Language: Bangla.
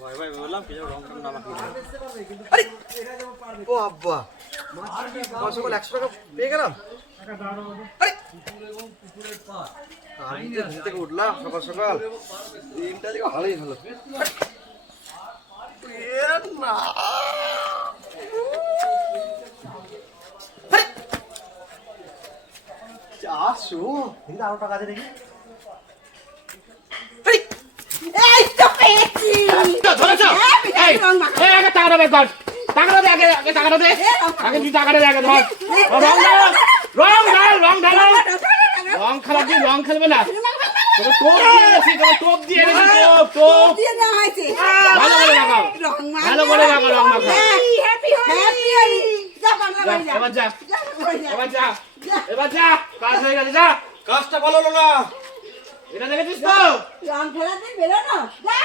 ভাই ভাই বললাম কি রং টং না মাখি আরে ও আব্বা সকাল 100 টাকা পেয়ে গেলাম। আরে আমি তো ঘুম থেকে উঠলাম সকাল সকাল, দিনটা যে ভালোই হলো। না চারশো কিন্তু আরো টাকা আছে নাকি? এই তো পেয়েছি। টাকাটা বের কর, টাকাটা দে, আগে টাকাটা দে, আগে তুই টাকাটা দে, আগে ধর। রং খেলা তুই রং খেলবে না, তোকে টোপ দিয়ে এনেছি, টোপ দিয়ে নেওয়া হয়েছে। ভালো করে লাগাও, রং মাখা। ভালো করে লাগাও, রং মাখা। হ্যাপি হোলি। যা বাংলা বাড়ি যা। এবার যা, যা বাড়ি যা। এবার যা, এবার যা, কাজ হয়ে গেছে, যা। কাজটা ভালো হলো না। এটা দেখেছিস তো? রং খেলাতে বেরোনো। যা।